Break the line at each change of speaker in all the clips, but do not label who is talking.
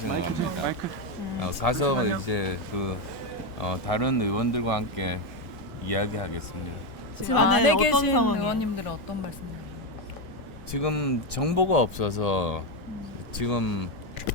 생각합니다.
마이크.
가서 이제 다른 의원들과 함께 이야기하겠습니다.
지금 안에
어떤
계신
상황이에요?
의원님들은 어떤 말씀이세요?
지금 정보가 없어서 지금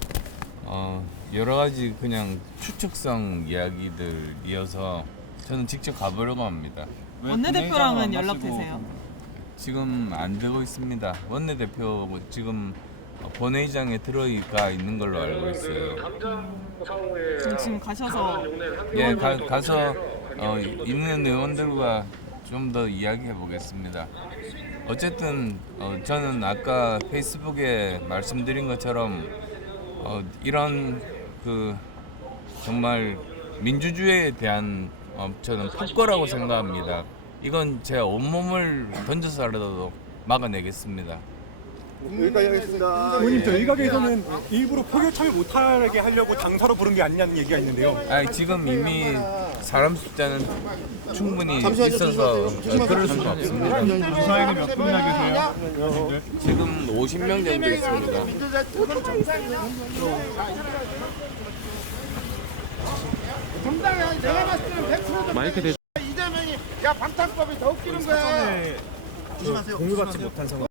여러 가지 그냥 추측성 이야기들이어서 저는 직접 가보려고 합니다.
원내대표랑은 연락되세요?
지금 안 되고 있습니다. 원내대표 지금 본회의장에 들어가 있는 걸로 알고 있어요.
그럼 지금 가셔서
예, 가서 있는 의원들과 좀 더 이야기해 보겠습니다. 어쨌든 저는 아까 페이스북에 말씀드린 것처럼 이런 정말 민주주의에 대한 저는 폭거라고 생각합니다. 이건 제 온몸을 던져서라도 막아내겠습니다.
여기까지 하겠습니다.
의원님, 저 일각에서는 일부러 표결 참여 못하게 하려고 당사로 부른 게 아니냐는 얘기가 있는데요.
지금 이미 사람 숫자는 충분히
잠시만요,
있어서
조심하세요.
그럴 수가 없습니다.
조사에는 몇 분이나 계세요?
지금 50명 정도 있습니다.
정당이 내가 봤을 때는 100%
마이크 대
이재명이 야 방탄법이 더 웃기는 거야.
공유받지 못한 상황.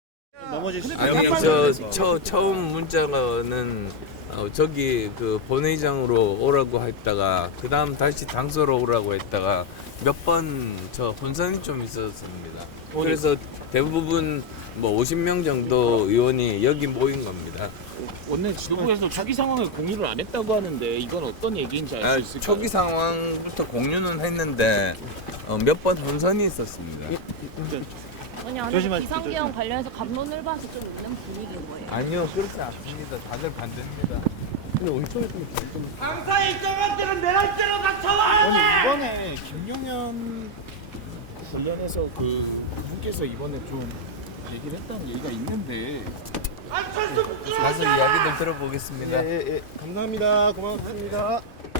처음 문자는 저기 본회의장으로 오라고 했다가 그 다음 다시 당소로 오라고 했다가 몇 번 저 혼선이 좀 있었습니다. 그래서 대부분 50명 정도 의원이 여기 모인 겁니다.
원내 지도부에서 초기 상황을 공유를 안 했다고 하는데 이건 어떤 얘기인지 알 수 있을까요?
초기 상황부터 공유는 했는데 몇 번 혼선이 있었습니다.
아니 안에 비상계엄 관련해서 갑론을봐서 좀 있는 분위기인 거예요.
아니요, 그렇지 않습니다. 다들 반대입니다.
당사 일정한 때는 내날 때로 갖춰와.
아니 이번에 김용현 관련해서 분께서 이번에 좀 얘기를 했다는 얘기가 있는데
안철수
가서 이야기들 들어보겠습니다.
감사합니다. 고맙습니다.